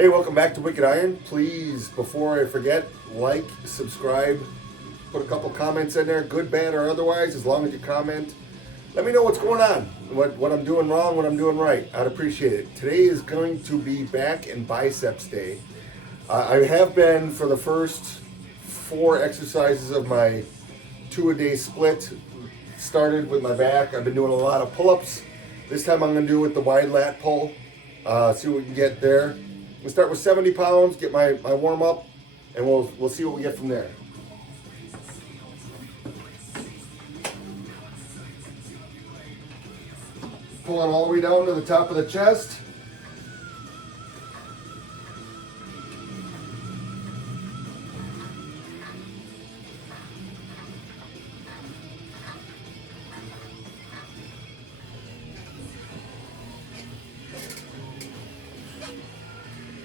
Hey, welcome back to Wicked Iron. Please, before I forget, like, subscribe, put a couple comments in there, good, bad, or otherwise, as long as you comment. Let me know what's going on, what I'm doing wrong, what I'm doing right. I'd appreciate it. Today is going to be back and biceps day. I have been for the first 4 exercises of my 2-a-day split. Started with my back. I've been doing a lot of pull-ups. This time I'm going to do it with the wide lat pull. See what we can get there. We'll start with 70 pounds, get my warm up, and we'll see what we get from there. Pulling all the way down to the top of the chest.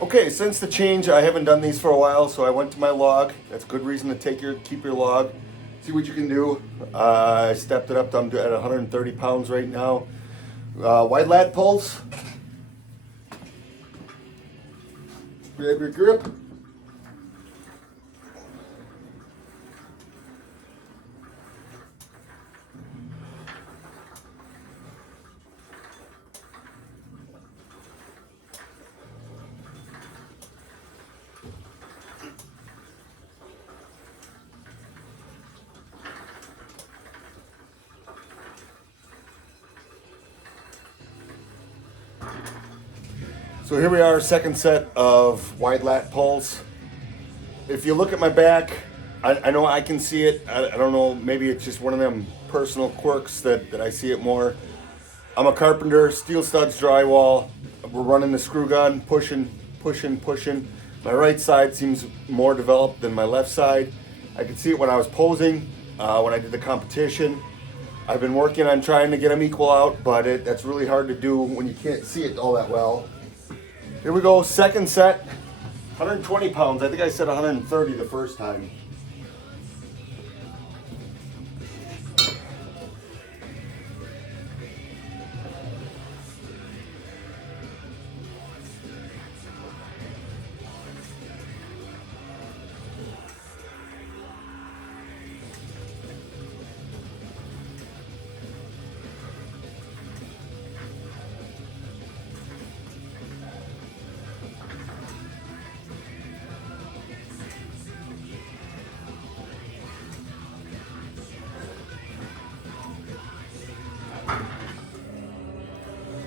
Okay, since the change, I haven't done these for a while, so I went to my log. That's a good reason to keep your log. See what you can do. I stepped it up. I'm at 130 pounds right now. Wide lat pulls. Grab your grip. So here we are, second set of wide lat pulls. If you look at my back, I know I can see it. I don't know, maybe it's just one of them personal quirks that I see it more. I'm a carpenter, steel studs, drywall. We're running the screw gun, pushing. My right side seems more developed than my left side. I could see it when I was posing, when I did the competition. I've been working on trying to get them equal out, but that's really hard to do when you can't see it all that well. Here we go, second set, 120 pounds. I think I said 130 the first time.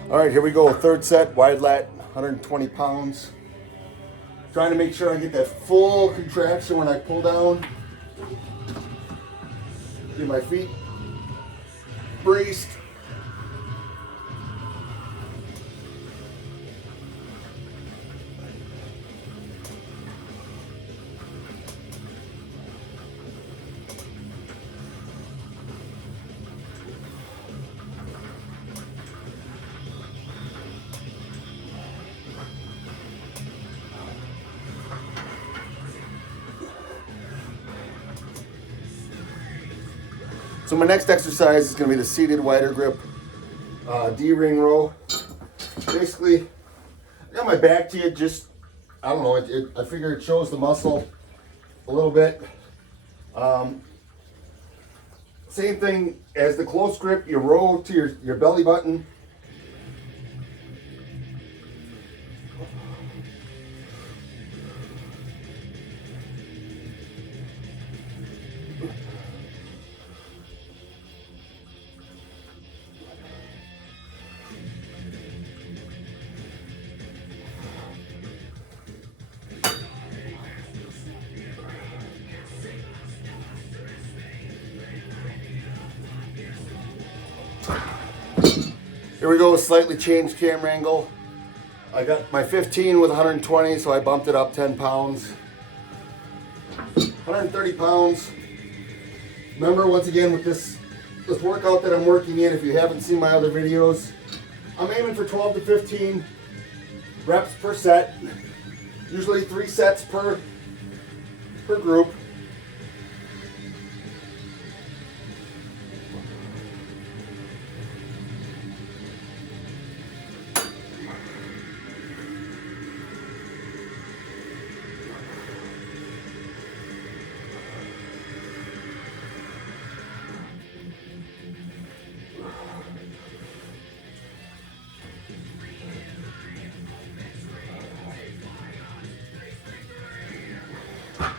All right, here we go. Third set, wide lat, 120 pounds. Trying to make sure I get that full contraction when I pull down. Get my feet braced. So my next exercise is going to be the seated wider grip D-ring row. Basically, I got my back to it, just, I don't know, I figure it shows the muscle a little bit. Same thing as the close grip, you row to your belly button. Here we go, slightly changed camera angle. I got my 15 with 120, so I bumped it up 10 pounds. 130 pounds. Remember, once again, with this workout that I'm working in, if you haven't seen my other videos, I'm aiming for 12 to 15 reps per set. Usually 3 sets per group.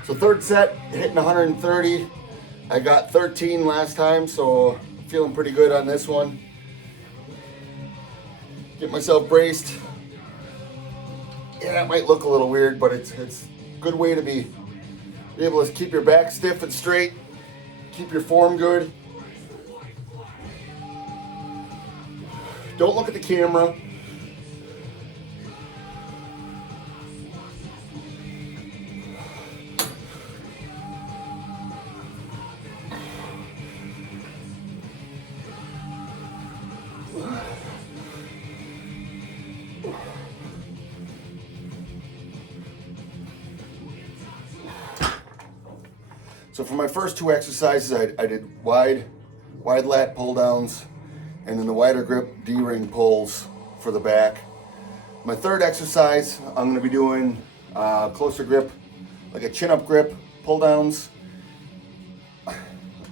So third set, hitting 130. I got 13 last time, so feeling pretty good on this one. Get myself braced. Yeah, it might look a little weird, but it's a good way to be able to keep your back stiff and straight, keep your form good. Don't look at the camera. So for my first two exercises, I did wide lat pull downs, and then the wider grip D-ring pulls for the back. My third exercise, I'm going to be doing closer grip, like a chin up grip, pull downs.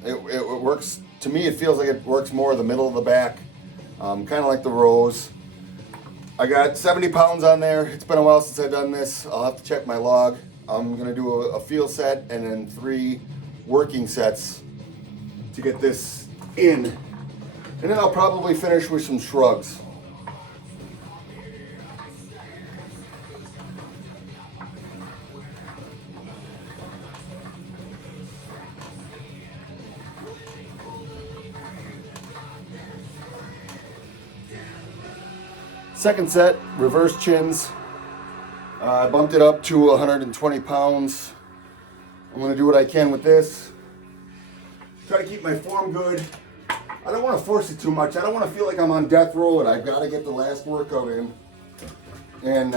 It works, to me it feels like it works more the middle of the back, kind of like the rows. I got 70 pounds on there. It's been a while since I've done this. I'll have to check my log. I'm going to do a field set and then 3 working sets to get this in. And then I'll probably finish with some shrugs. Second set, reverse chins. I bumped it up to 120 pounds. I'm gonna do what I can with this. Try to keep my form good. I don't wanna force it too much. I don't wanna feel like I'm on death row and I've gotta get the last workout in. And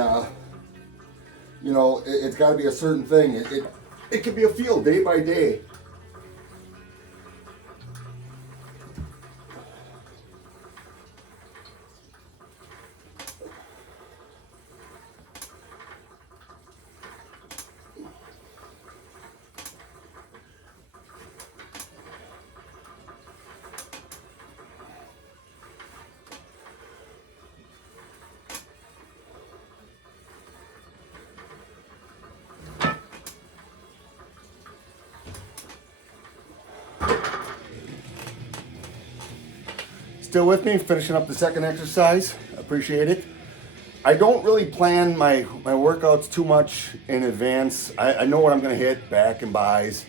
you know, it's gotta be a certain thing. It could be a feel day by day. Still with me, finishing up the second exercise. Appreciate it. I don't really plan my workouts too much in advance. I know what I'm gonna hit, back and buys.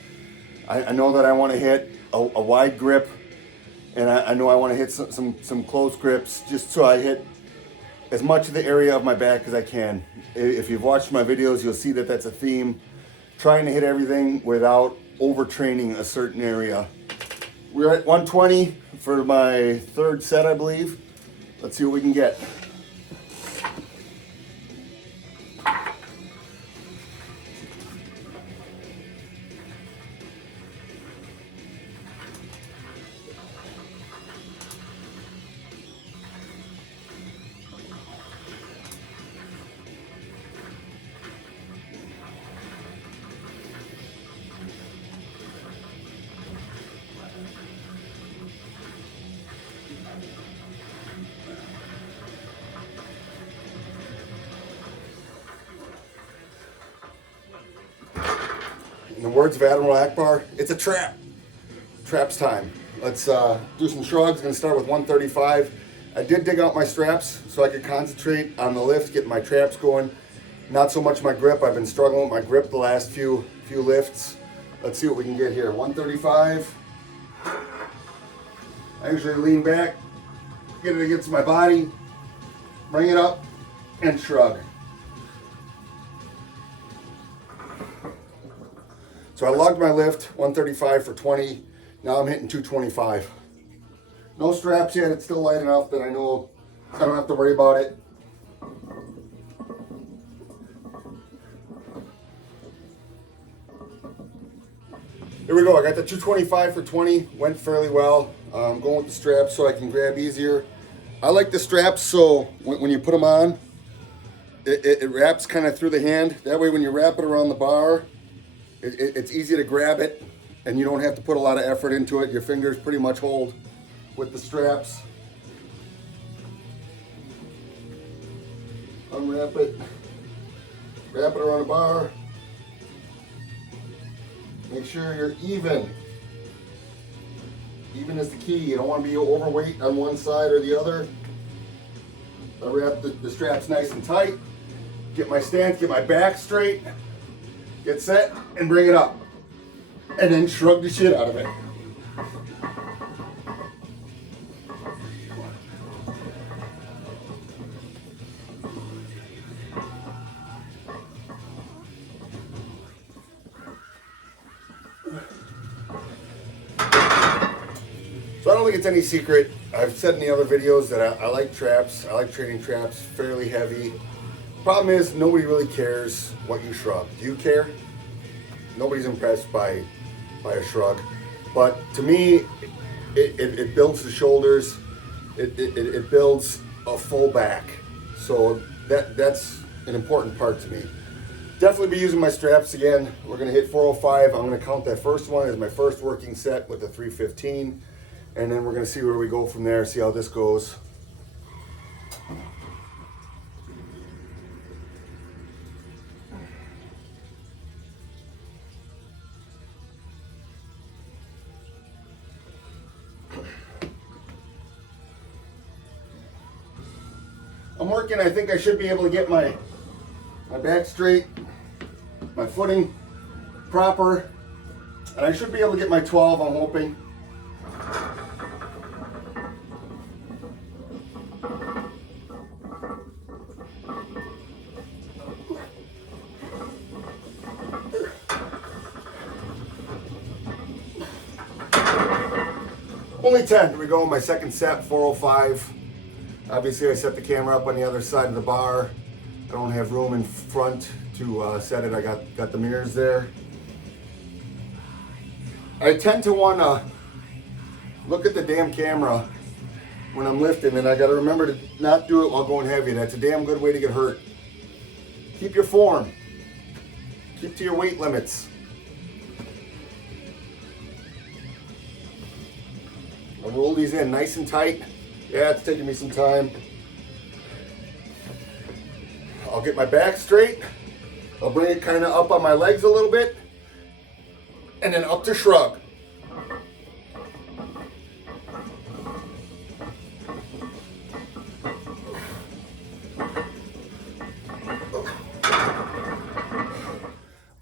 I know that I wanna hit a wide grip, and I know I wanna hit some close grips, just so I hit as much of the area of my back as I can. If you've watched my videos, you'll see that that's a theme. Trying to hit everything without overtraining a certain area. We're at 120 for my third set, I believe. Let's see what we can get. In the words of Admiral Akbar, it's a trap. Traps time. Let's do some shrugs. Gonna start with 135. I did dig out my straps so I could concentrate on the lift, get my traps going. Not so much my grip. I've been struggling with my grip the last few lifts. Let's see what we can get here. 135. I usually lean back, get it against my body, bring it up, and shrug. So I logged my lift, 135 for 20. Now I'm hitting 225. No straps yet, it's still light enough that I know I don't have to worry about it. Here we go, I got the 225 for 20, went fairly well. I'm going with the straps so I can grab easier. I like the straps so when you put them on, it wraps kind of through the hand. That way when you wrap it around the bar, it's easy to grab it and you don't have to put a lot of effort into it. Your fingers pretty much hold with the straps. Unwrap it, wrap it around the bar. Make sure you're even. Even is the key. You don't want to be overweight on one side or the other. I wrap the straps nice and tight. Get my stance, get my back straight. Get set and bring it up. And then shrug the shit out of it. So I don't think it's any secret. I've said in the other videos that I like traps. I like training traps, fairly heavy. Problem is, nobody really cares what you shrug. Do you care? Nobody's impressed by a shrug. But to me, it builds the shoulders. It builds a full back. So that's an important part to me. Definitely be using my straps again. We're gonna hit 405. I'm gonna count that first one as my first working set with the 315. And then we're gonna see where we go from there, see how this goes. I'm working, I think I should be able to get my back straight, my footing proper, and I should be able to get my 12, I'm hoping. Only 10. Here we go, my second set, 405. Obviously I set the camera up on the other side of the bar. I don't have room in front to set it. I got the mirrors there. I tend to want to look at the damn camera when I'm lifting, and I got to remember to not do it while going heavy. That's a damn good way to get hurt. Keep your form. Keep to your weight limits. I'll roll these in nice and tight. Yeah, it's taking me some time. I'll get my back straight. I'll bring it kind of up on my legs a little bit. And then up to shrug.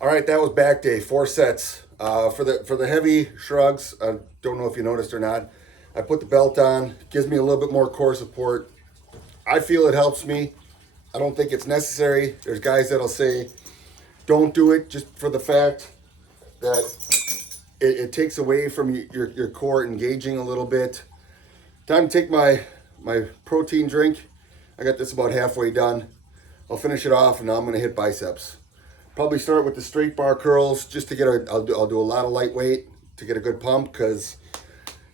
All right, that was back day, 4 sets. For the heavy shrugs, I don't know if you noticed or not, I put the belt on, gives me a little bit more core support. I feel it helps me. I don't think it's necessary. There's guys that'll say, don't do it, just for the fact that it takes away from your core engaging a little bit. Time to take my protein drink. I got this about halfway done. I'll finish it off, and now I'm gonna hit biceps. Probably start with the straight bar curls just to get I'll do a lot of lightweight to get a good pump, because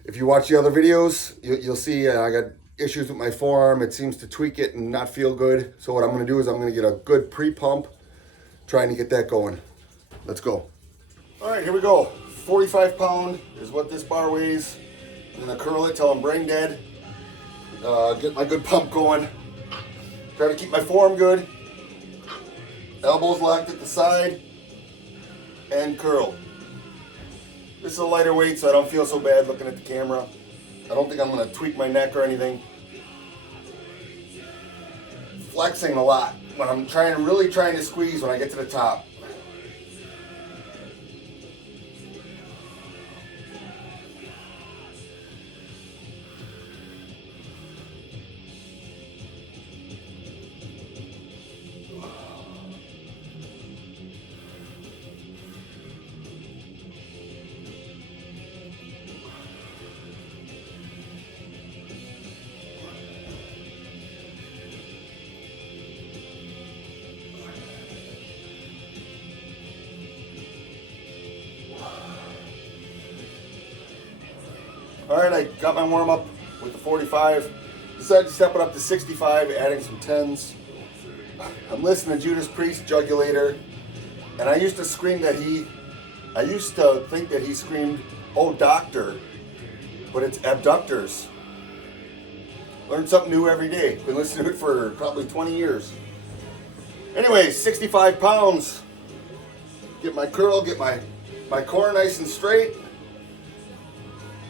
if you watch the other videos, you'll see I got issues with my forearm. It seems to tweak it and not feel good. So what I'm gonna do is I'm gonna get a good pre-pump, trying to get that going. Let's go. All right, here we go. 45 pound is what this bar weighs. I'm gonna curl it till I'm brain dead. Get my good pump going. Try to keep my form good. Elbows locked at the side and curl. This is a lighter weight, so I don't feel so bad looking at the camera. I don't think I'm gonna tweak my neck or anything. Flexing a lot when I'm really trying to squeeze when I get to the top. All right, I got my warm up with the 45. Decided to step it up to 65, adding some 10s. I'm listening to Judas Priest, Jugulator, and I used to think that he screamed, "Oh, doctor," but it's abductors. Learn something new every day. Been listening to it for probably 20 years. Anyways, 65 pounds. Get my curl, get my my core nice and straight.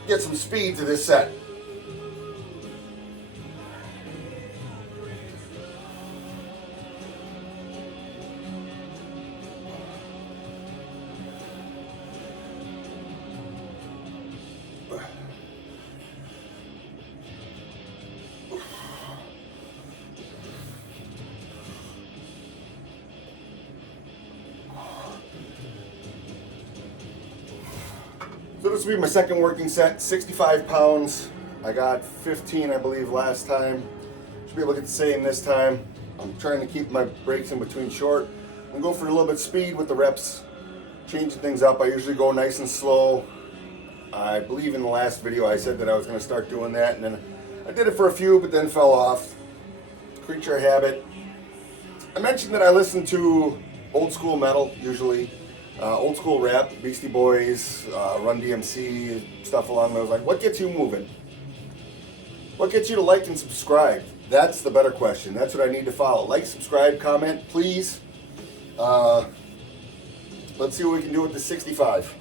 Get some speed to this set. So this will be my second working set, 65 pounds. I got 15, I believe, last time. Should be able to get the same this time. I'm trying to keep my breaks in between short. I'm going for a little bit of speed with the reps, changing things up. I usually go nice and slow. I believe in the last video I said that I was going to start doing that, and then I did it for a few, but then fell off. Creature of habit. I mentioned that I listen to old school metal, usually. Old school rap, Beastie Boys, Run DMC, stuff along those lines. What gets you moving? What gets you to like and subscribe? That's the better question. That's what I need to follow. Like, subscribe, comment, please. Let's see what we can do with the 65.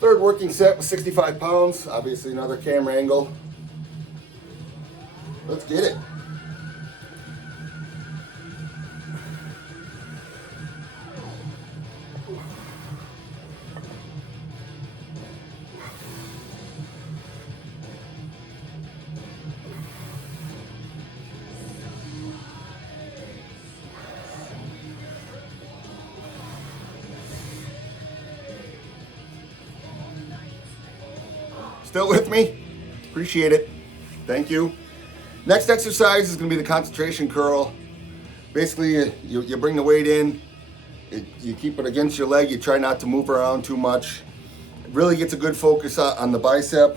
Third working set with 65 pounds. Obviously another camera angle. Let's get it. Still with me? Appreciate it. Thank you. Next exercise is going to be the concentration curl. Basically, you bring the weight in, you keep it against your leg, you try not to move around too much. It really gets a good focus on the bicep.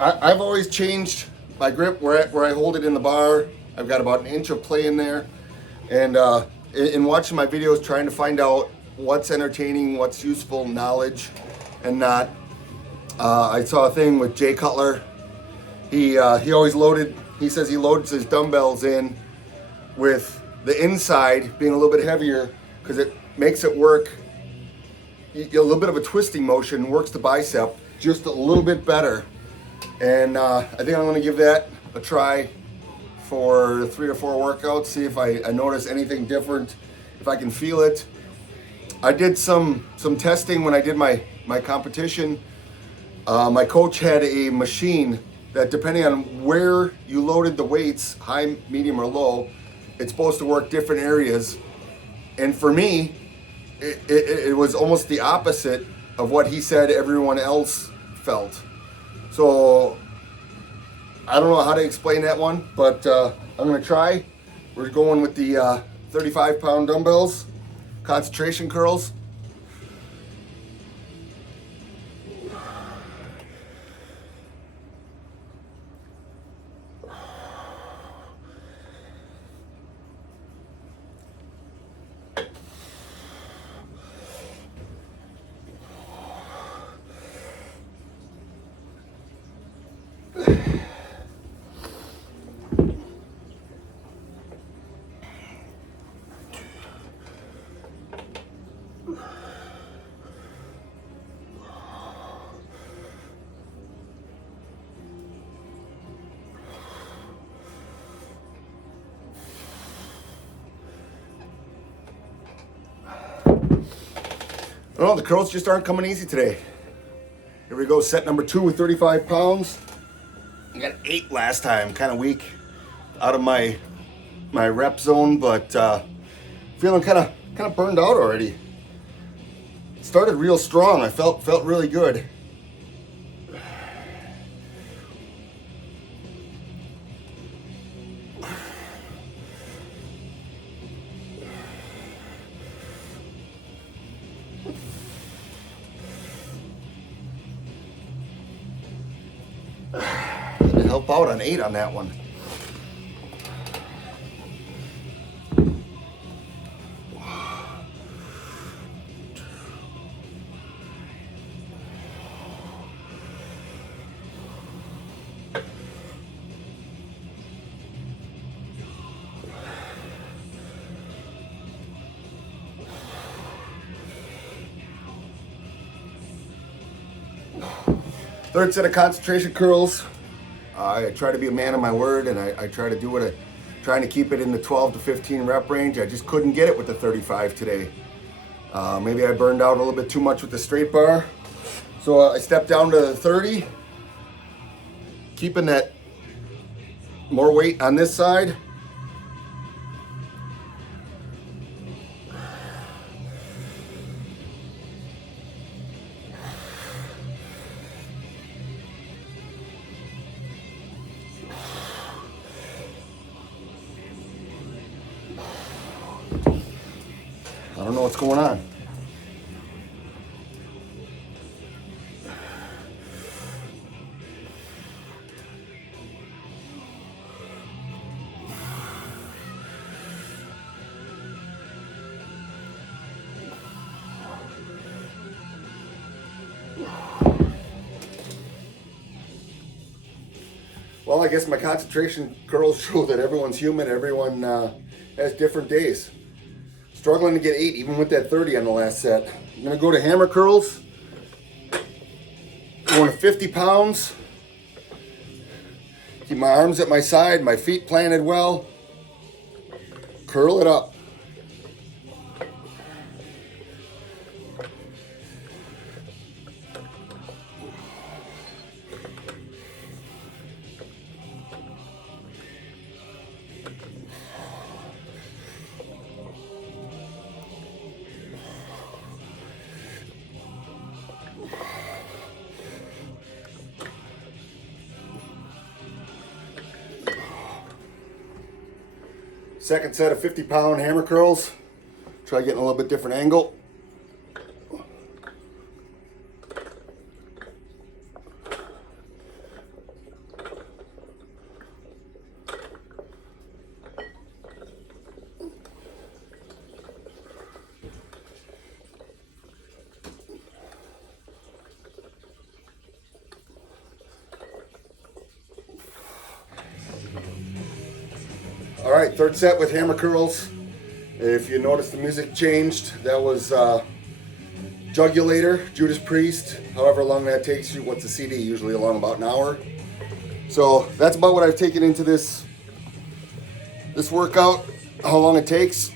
I've always changed my grip where I hold it in the bar. I've got about an inch of play in there. And in watching my videos, trying to find out what's entertaining, what's useful knowledge and not. I saw a thing with Jay Cutler. He always loaded, he says he loads his dumbbells in with the inside being a little bit heavier because it makes it work, a little bit of a twisting motion, works the bicep just a little bit better. And I think I'm going to give that a try for 3 or 4 workouts, see if I notice anything different, if I can feel it. I did some testing when I did my competition. My coach had a machine that, depending on where you loaded the weights, high, medium, or low, it's supposed to work different areas. And for me, it was almost the opposite of what he said everyone else felt. So I don't know how to explain that one, but I'm going to try. We're going with the 35-pound dumbbells, concentration curls. Oh, the curls just aren't coming easy today. Here we go, set number 2 with 35 pounds. I got 8 last time, kind of weak, out of my rep zone, but feeling kind of burned out already. It started real strong. I felt really good. help out on 8 on that one. Third set of concentration curls. I try to be a man of my word, and I try to do what trying to keep it in the 12 to 15 rep range. I just couldn't get it with the 35 today. Maybe I burned out a little bit too much with the straight bar. So I stepped down to the 30, keeping that more weight on this side. I don't know what's going on. Well, I guess my concentration curls show that everyone's human. Everyone has different days. Struggling to get 8, even with that 30 on the last set. I'm gonna go to hammer curls. Going to 50 pounds. Keep my arms at my side, my feet planted well. Curl it up. Second set of 50-pound hammer curls. Try getting a little bit different angle. All right, third set with hammer curls. If you notice the music changed, that was Jugulator, Judas Priest, however long that takes you. What's a CD? Usually along about an hour. So that's about what I've taken into this workout, how long it takes.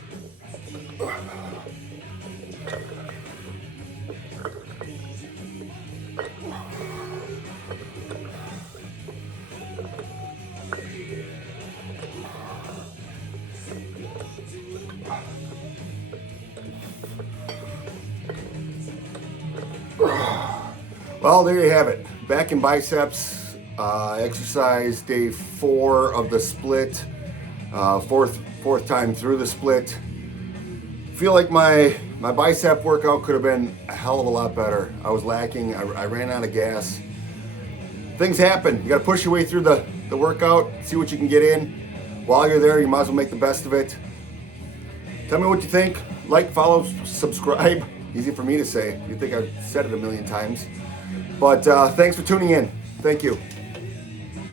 Well, there you have it. Back in biceps, exercise day 4 of the split, fourth time through the split. Feel like my bicep workout could have been a hell of a lot better. I was lacking. I ran out of gas. Things happen. You got to push your way through the workout, see what you can get in. While you're there, you might as well make the best of it. Tell me what you think. Like, follow, subscribe. Easy for me to say. You think I've said it a million times. But thanks for tuning in. Thank you.